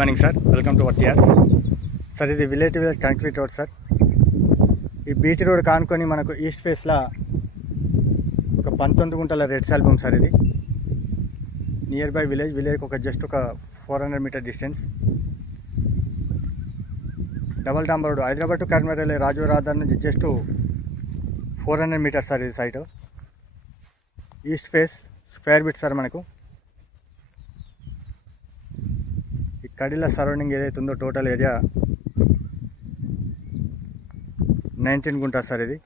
Morning sir, welcome to work yards. Sir ఇది village to village concrete road sir. ఈ BT road కానుకొని మనకు east ఫేస్లో ఒక 19 గుంటల రెడ్ సాయిల్ భూమి సార్. ఇది నియర్ బై విలేజ్కి ఒక జస్ట్ ఒక 400 మీటర్ డిస్టెన్స్. డబల్ డాంబర్ రోడ్ హైదరాబాద్ టు కరీంనగర్ వెళ్ళే రాజు రహదారి నుంచి జస్ట్ 400 మీటర్స్ సార్. ఇది site east face square bit sir. మనకు ఈ కడిల సరౌండింగ్ ఏదైతే ఉందో టోటల్ ఏరియా 19 గుంటా సార్. ఇది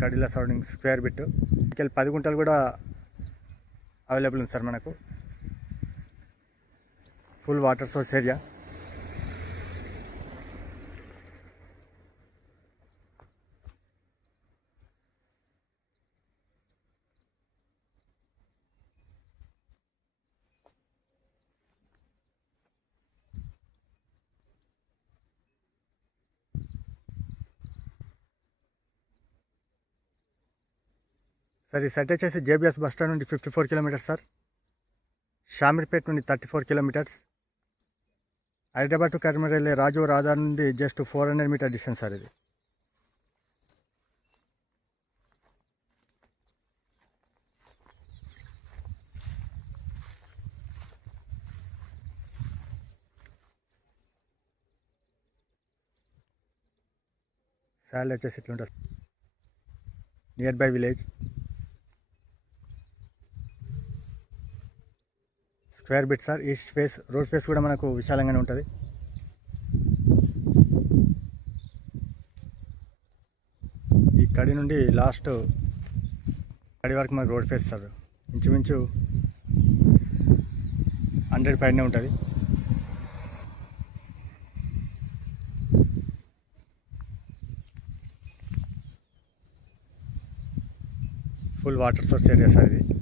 కడిల సరౌండింగ్ స్క్వేర్ బిట్. ఇక్కడ 10 గుంటలు కూడా అవైలబుల్ ఉంది సార్. మనకు full water source area. Sir ఈ సైట్ వచ్చేసి జేబీఎస్ బస్ స్టాండ్ నుండి 54 కిలోమీటర్స్ సార్. షామీర్పేట నుండి 34 కిలోమీటర్స్. హైదరాబాద్ టు కరీంనగర్ వెళ్ళే రాజు రహదారి నుండి జస్ట్ 400 మీటర్ డిస్టెన్స్ సార్. ఇది సాల్ వచ్చేసి ఇట్లుంటుంది. Near by village square bit sir. East face road face కూడా మనకు విశాలంగానే ఉంటుంది. ఈ కడి నుండి లాస్ట్ కడి వరకు మనకు రోడ్ ఫేస్ సార్. ఇంచుమించు 100 పైనే ఉంటుంది. Full water source area sir. ఇది